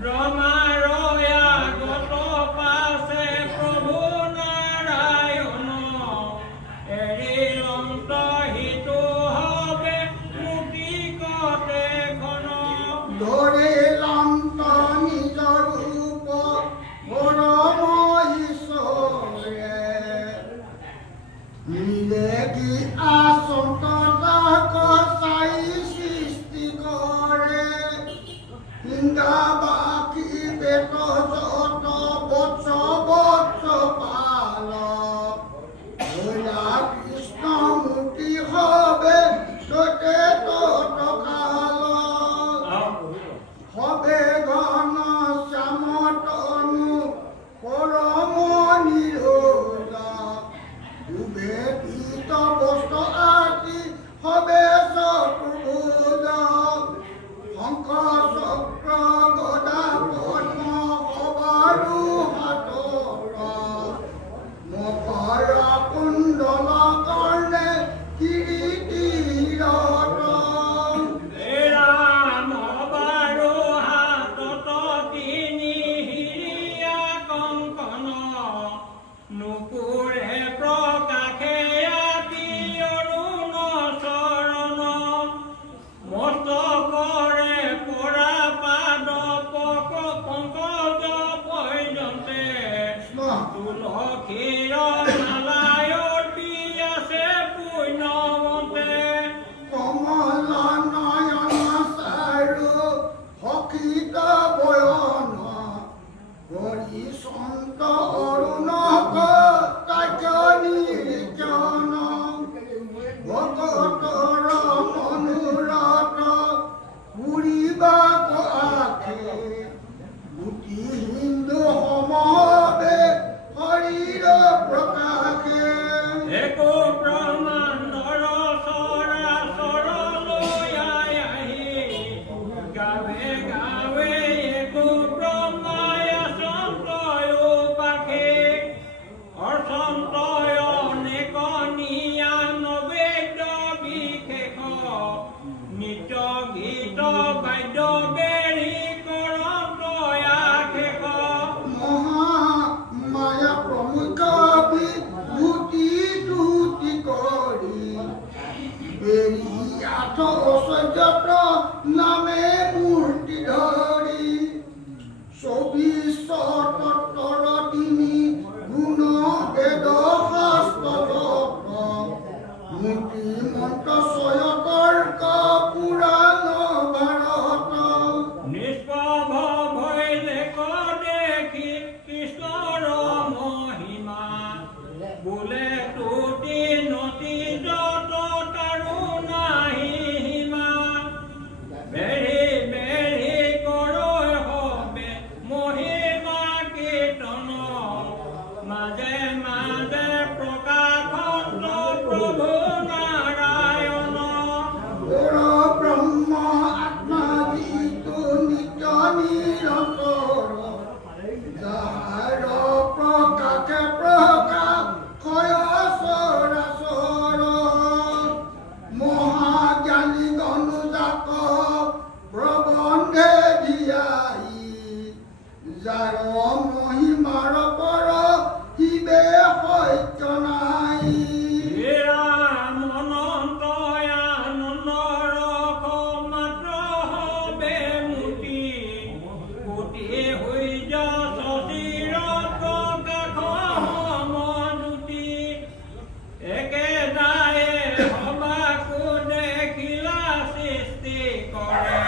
Brahma Roya Goto Pas কঙ্কন নুপুৰে প্ৰকাশে আতি অৰুণ চৰণ মস্তকৰে পৰা পাদ পংকজ পৰ্যন্তে তুলসীৰ মালাই অৰ্পি আছে পুণ্যৱন্তে কমল নয়ন চাৰু সখিত বয়ন কৰি সন্ত অৰুণ নিৰীক্ষণ ভকতৰ মনোৰথ পুৰিবাক আখে গোটি হিন্দু সমবে শৰীৰ প্ৰকাশে একো ব্ৰহ্মাণ্ডৰ চৰাচৰলৈ আহি গাৱে গাৱে একো ব্ৰহ্মায় সন্তয় পাখে অসন্তয় অনেক নিয়ানবেদ বিশেষ নিত্য গীত বাদ্য বেৰি কৰতয়া শেষ মহামায়া প্ৰমুখ বিভূতি দুটি কৰি বেৰি আঠ ঐশ্বৰ্যত নামে মূৰ্তি ধৰি 24 তত্ত্বৰ তিনি গুণ বেদ শাস্ত্ৰ মূৰ্তি মন্ত্ৰ ছয় তৰ্ক পুৰাণ ভাৰত নিষ্প্ৰভ ভৈলেক দেখি কৃষ্ণৰ মহিমা বোলে তুতি নতি যত তাৰো নাহি সীমা বেঢ়ি বেঢ়ি কৰৈ হবে মহিমা কীৰ্তন মাজে মাজে প্ৰকাশন্ত প্ৰভু নাৰায়ণ ব্ৰহ্ম আত্মা যিটো নিত্য নিৰন্তৰ যাৰ প্ৰকাশে প্ৰকাশয় চৰাচৰ মহাজ্ঞানী অনুজাত প্ৰবন্ধে ধিয়াই যাৰ মহিমাৰ পৰ শিৱে সত্য নাই ৰাম অনন্ত আনন্দৰ মাত্ৰ হবে মুতি কোটি হৈ যা শশীৰত প্ৰকাশ সমজুতি একেদায়ে সবাকো দেখিলা সৃষ্টি কৰে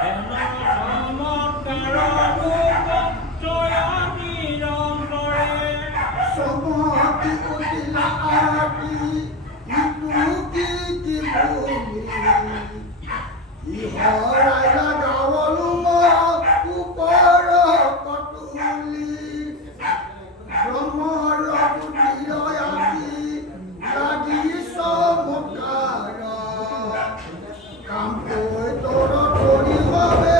হেন চমৎকাৰ ৰূপ জয় নিৰন্তৰে সমতি উঠিলা আতি ইটো কীৰ্তি ভূমি ইহৰাইলা গাৱলুম ওপৰ কটুলি ব্ৰহ্মৰ বুদ্ধিৰ আতি লাগি চমৎকাৰ কাম কৈ তোৰ কৰি হবে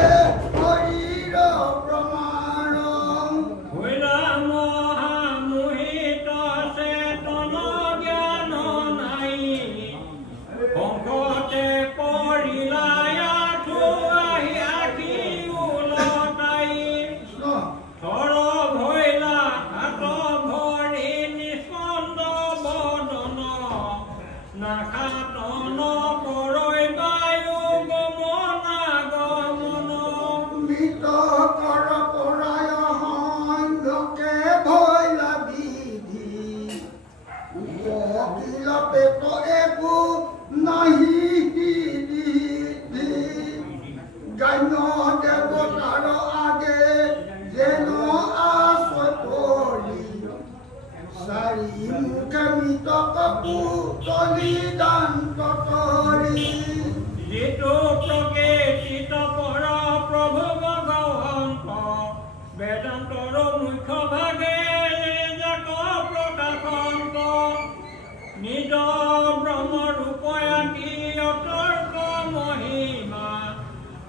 শৰীৰ প্ৰমাণ হৈলা মহামোহিত চেতন জ্ঞান নাই সংকটে পৰিলা আঁঠু আহি আখি ওলটাই থৰ ভৈলা হাত ভৰি নিস্পন্দ বদন নাখাতন কৰৈ বায়ু গমনা গমন মৃত কৰ পৰায় সংঘকে ভৈলা বিধি উকিল পেট একো নাহি গান্য দেৱতাৰ আগে যেন আশ্ৰয় পৰি চাৰি মুখে মৃত কপু তলি দান্ত কৰি যিটো প্ৰকৃতিত পৰ প্ৰভু ভগৱন্ত বেদান্তৰ মুখ্য ভাগে যাক প্ৰকাশন্ত নিজ ব্ৰহ্মৰূপয়াতি অতৰ্ক মহিমা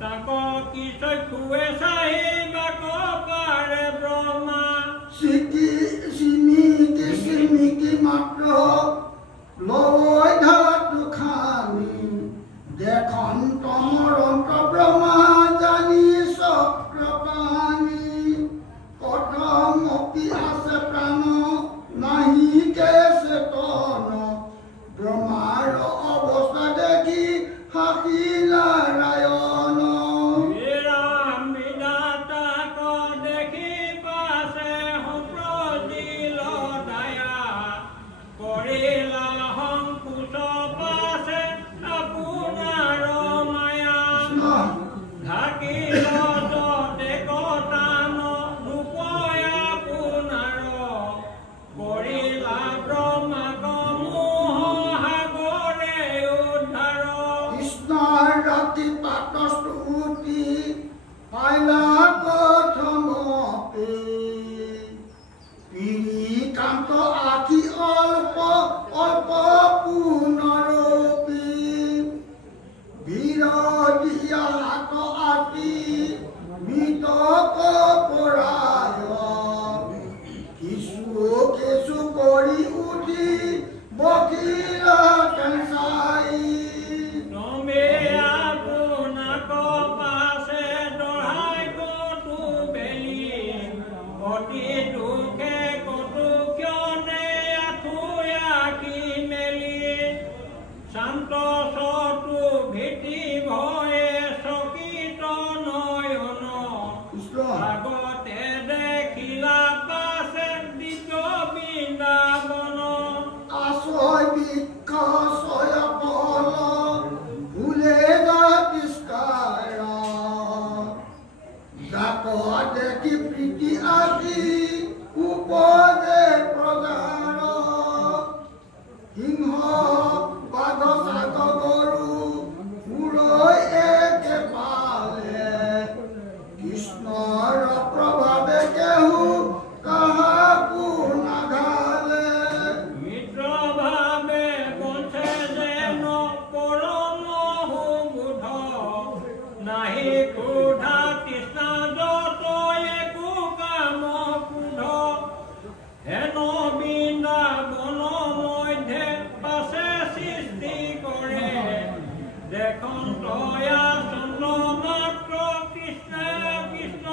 তাক কি চক্ষুৱে চাহিবাক পাৰে ব্ৰহ্মা সিমিকি মাত্ৰ লৈ ধাতু খানি দেখন্ত পিৰিকান্ত আখি অল্প অল্প পুনৰূপী বিৰদিয়া হাত আতি মৃতক পৰায় কিছু কিছু কৰি উঠি বকিল চাই তুমি আপোনাক পাছে দঢ়াই কতো বেলি অতি দুখে কতো ক্ষণে আঁঠুয়াকি মেলি শান্ত চতু ভীতি ভয়ে চকিত নয়ন আগতে দেখিলা পাছে দিব্য বৃন্দাবন আশয় বৃক্ষ ছয়পল ফুলে জাতিষ্কাৰ যাক দেখি প্ৰীতি আদি উপদে প্ৰজাৰ সিংহ বাঘ চাগ গৰু উৰৈ একে পালে কৃষ্ণৰ প্ৰভাৱে কেহু কাহাকো নাঘালে মিত্ৰভাৱে বঞ্চে যেন পৰম সুবোধ নাহি ক্ৰোধা তৃষ্ণা যত একো কাম ক্ৰোধ হেন বৃন্দাবন মধ্যে পাছে সৃষ্টি কৰে দেখোন তয়া চন্দ্ৰ মাত্ৰ কৃষ্ণ কৃষ্ণ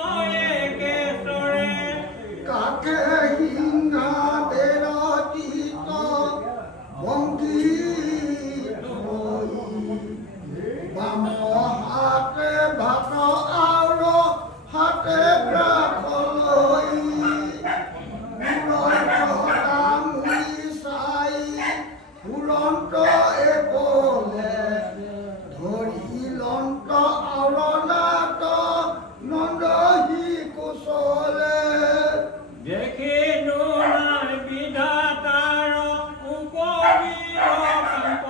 একেশ্বৰে কাকে হিংসা বেৰতীত বংকিত হৈ বাম হাতে ভাত আৰু হাতে গ্ৰাস লৈ ডাঙৰি চাই ফুৰন্ত একলে ধৰি লন্ত আওৰণাত নন্দহী কুশলে দেখি দুনাই বিধাতাৰ উপবীৰ কাম্প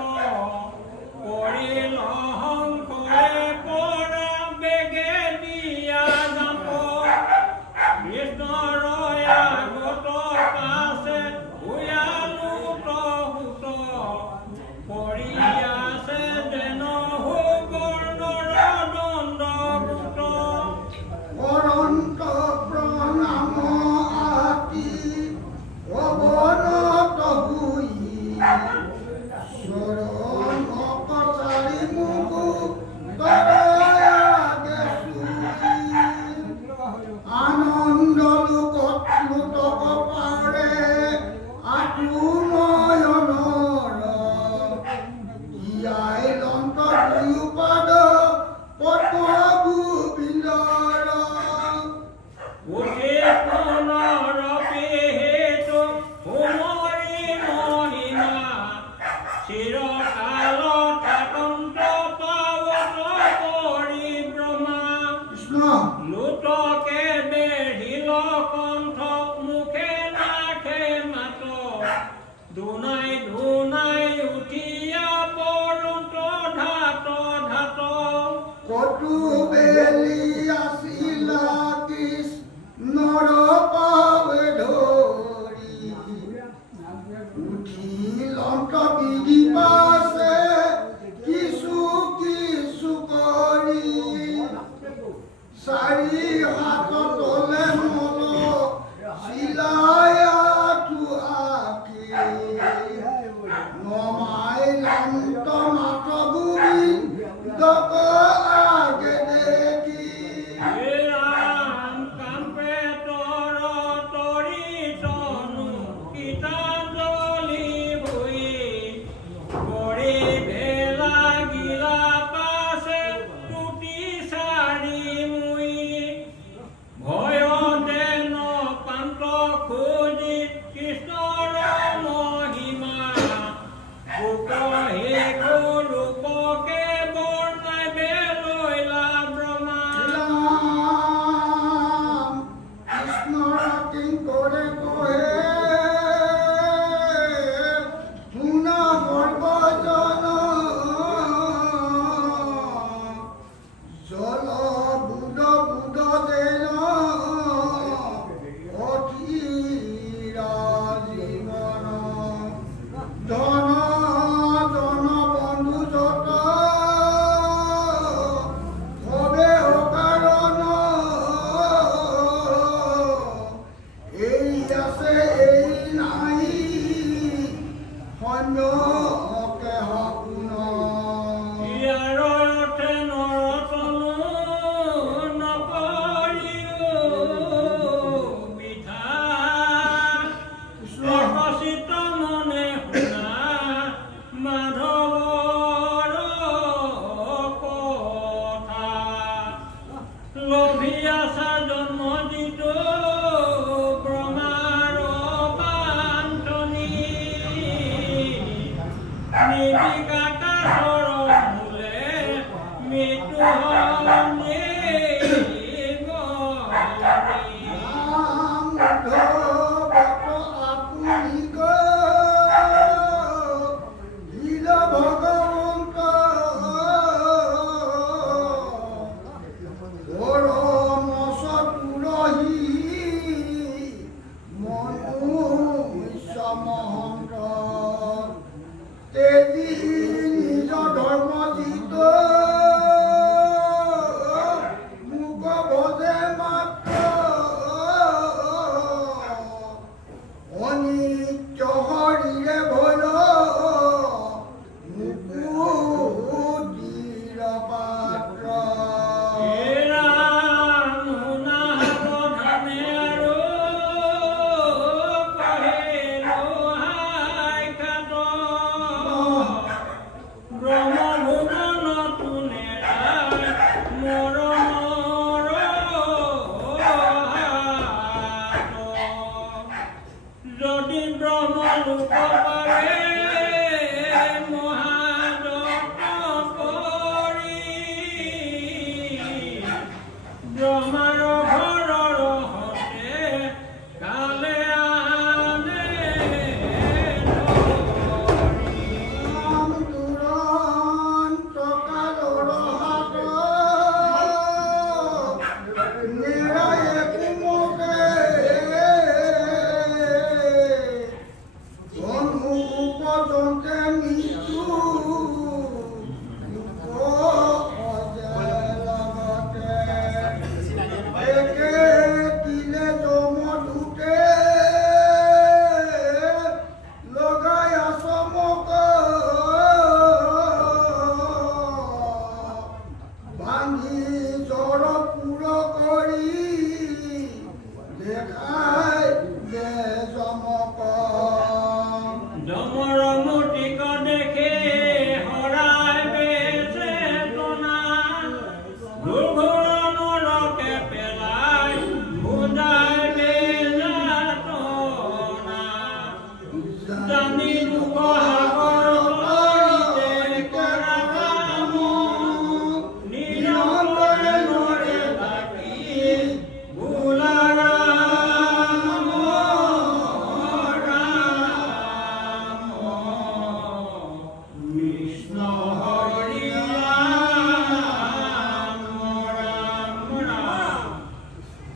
কৰিল সংশয়ে পৰা বেগে দিয়া জাপ কৃষ্ণৰ আগত পাছে ভূয়ালুত সুত পৰি আছে যেন সুবৰ্ণৰ দণ্ডগোট অনন্ত প্ৰণাম আতি অৱনত হৈ চৰণ কচাৰি মুকু তৰয়াগে চুই আনন্দ লোকত লুটক পাৰে আঁঠু নয়নৰ ইয়াই লন্ত দুয়োপাদ পদ্ম গোবিন্দৰ উঠি পুনৰপি হেতু সুমৰি মহিমা চিৰকাল থাকন্ত পাৱত পৰিভ্ৰমা কৃষ্ণ লুটকে বেঢ়িল কণ্ঠ মুখে নাখে মাত দুনাই দুনাই উঠিয়া পৰন্ত ধাত ধাত কটু বেলি আছিলা কৃষ্ণৰ পাৱে ধৰি উঠি লন্ত বিধি পাছে কিছু কিছু কৰি চাৰি হাত তলে মল চিলাই আঁঠু আঁকি নমাই লন্ত মাত গোবিন্দক আগে দেখি ৰাম কাম্পে তৰ তৰিতনু গীতাঞ্জলি ভূই কৰি ভেলা গিলা পাছে টুটি চাৰি মুই ভয়তে ন পান্ত খুজি কৃষ্ণৰ মহিমা বুকহি ৰূপকে বৰ্ণাই বেলৈলা ব্ৰহ্মা ৰাম কৃষ্ণৰ কিংকৰে কহে শুনা সৰ্বজন জল বুদ বুদ দেন অতি আছে এই নাই সৈন্যকে সপোন ইয়াৰ অৰ্থে নৰতনো নকৰিও বিধা একচিত মনে শুনা মাধৱৰ কথা লোভী আশা জন্ম দিতো ব্ৰহ্মাৰ বান্ধনি নিবিকাতা চৰণ মূলে মৃত্যু যদি ব্ৰহ্ম লোক পাৰে মহাযজ্ঞ কৰি ব্ৰহ্মাৰ ঘৰৰ হতে কালে আনে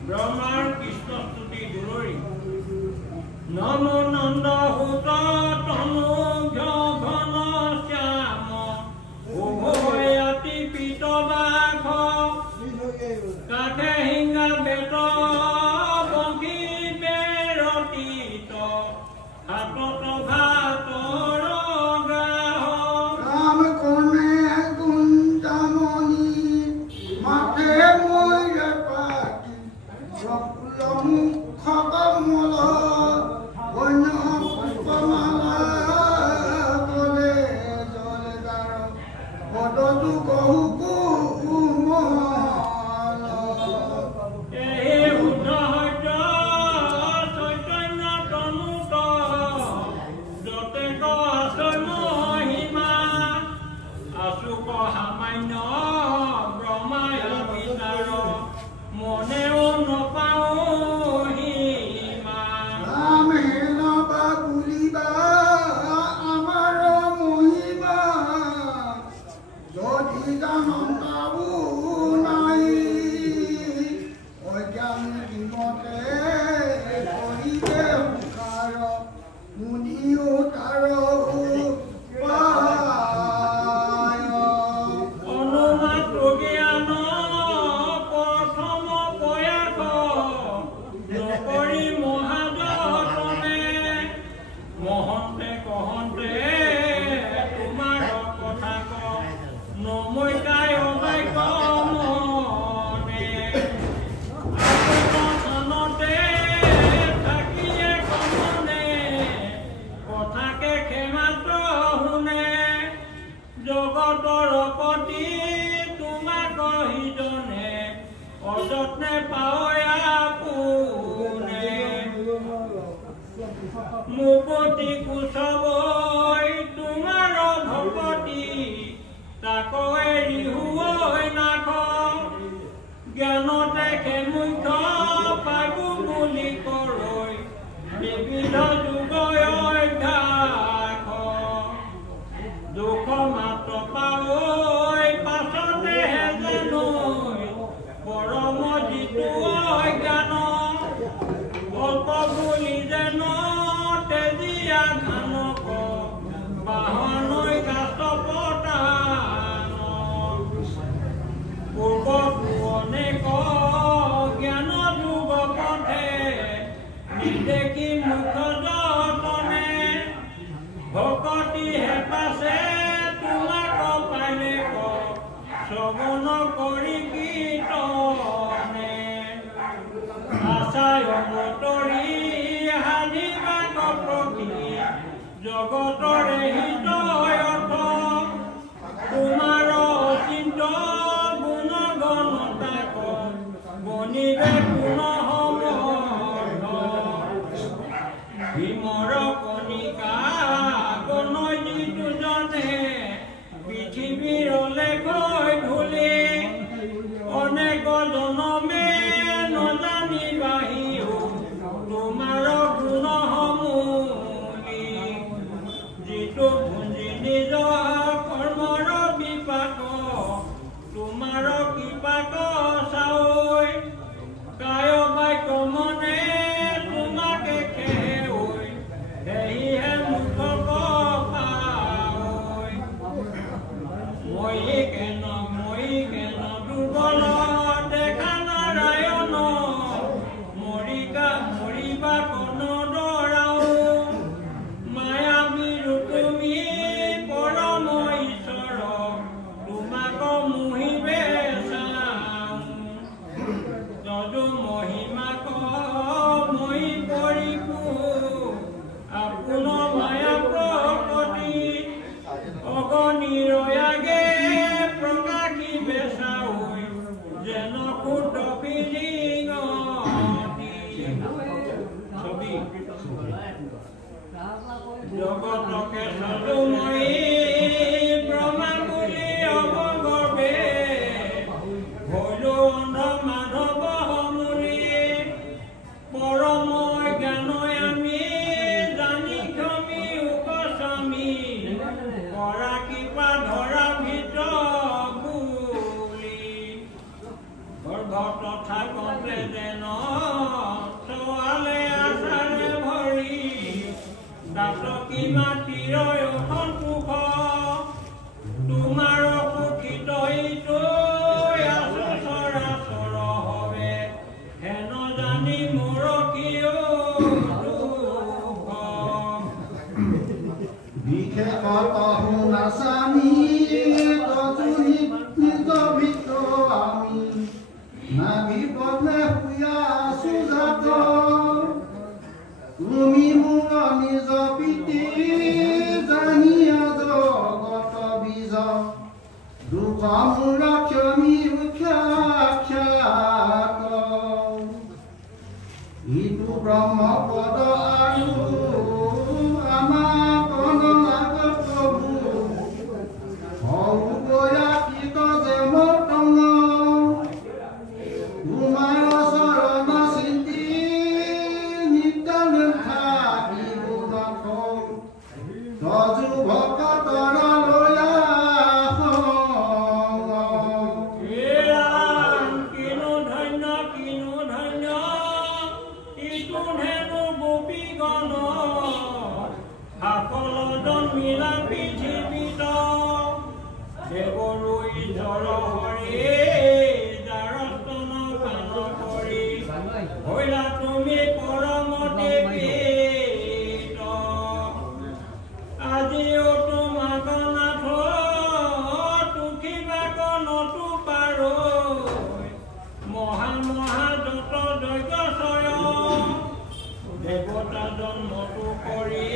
ব্ৰহ্মাৰ কৃষ্ণ স্তুতি দুলৰি নম নন্দ সুত তনু ঘন শ্যাম উভয়াতি পিত বাঘ কাঠে হিংগা বেত বংশী বেৰতীত হাতত ভাতৰ গাহ রাম কোনে গুঞ্জামণি মাথে ময়ূরে পাখি প্রফুল্ল মুখ কমল বন্য পুষ্পমালা গলে জলে দার পদতু কহু কুমল এই শুদ্ধ সত্য চৈতন্য তনুত যতে মুপতি কুচবৈ তোমাৰ ভকতি তাকো এৰি হুৱৈ নাখ জ্ঞানতে খেমুখ্য পাবো বুলি কৰৈ বিবিধ যুগৈ অভ্যাস দুখ মাত্ৰ পাৱৈ পাছতেহে জানৈ পৰম যিটো অজ্ঞান অল্প বুলি যেন তেজীয়া ঘানক বাহনৈ গাছ পতান পূৰ্বতো অনেক জ্ঞান যুগ পথে নিদেখি মুখ যতনে ভকতি হেপাছে তোমাক পালে শ্ৰৱণ কৰি কীৰ্তনে আশায় মতৰি হানিবাক প্ৰতি জগতৰে হৃদয়ত তোমাৰ অচিন্ত গুণ গণতাক বনিবে গুণ সমৰ্থ ভীমৰ কণিকা গণই যিটো জনে পৃথিৱীৰ লেখৈ ধূলি অনেক জনমে নজানিবাহিও তোমাৰ গুণ সমূলি যিটো ভুঞ্জি নিজ কৰ্মৰ বিপাক তোমাৰ কৃপাক চাৱৈ কায় বাক্য মনে তোমাকে খেৱৈ সেয়েহে মুখক পাৱৈ মই কেন দুৰ্বল দেখা নাৰায়ণ মৰিবা কন দৰাও মায়াবীৰো তুমি পৰম ঈশ্বৰ তোমাক মোহিবে চাওঁ যদু মহিমাক মই পৰিপু আপোন মায়া প্ৰকটি অগণিৰয়াগে প্ৰকাশী বেচাৱৈ যেন কুট ফিলিঙতি ছবি জগতকে চলো মই প্ৰমাণ বুলি অৱগৰ্বে হলো অন্ধ মাধৱ সমুলি পৰম জ্ঞানই আমি জানি ক্ষমি উপস্বামী কৰা কৃপা ধৰা ভিতৰ বুলি গৰ্ভ তথা কতে যেন ছোৱালে আশাৰে ভৰি দাসকী মাটিৰ সন্তোষ তোমাৰ সুখিত ইটো আছো চৰাচৰ হবে হেন জানি মোৰ কিয় দুখ বিশেষত শুনাচামি তজুহি নিজ ভিতৰ আমি নাভি পদ্মে শুয়া আছো জাত তুমি মোৰ নিজ পিতৃ জানিয়া জগত বীজ দুখ মোৰ ক্ষমি খ্যাত ইটো ব্ৰহ্মপদ আৰু আমাৰ কনক প্ৰভু হওঁ গয়া কীট যে মতং তোমাৰ চৰণ চিন্তি নিত্য থাকিব নথৌ তজু ভকতৰ লয়া কিনো ধন্য ইটো ধেনু গোপী গণ সকল জন্মিলা পৃথিৱীত দেৱৰো ঈশ্বৰ হৰি যাৰ স্তন পান কৰি হৈলা তুমি পৰম দেৱীত আজিও তোমাক নাথ তুখিবাক নতু পাৰৈ মহা যত যজ্ঞ চয় দেৱতা জন্মটো কৰি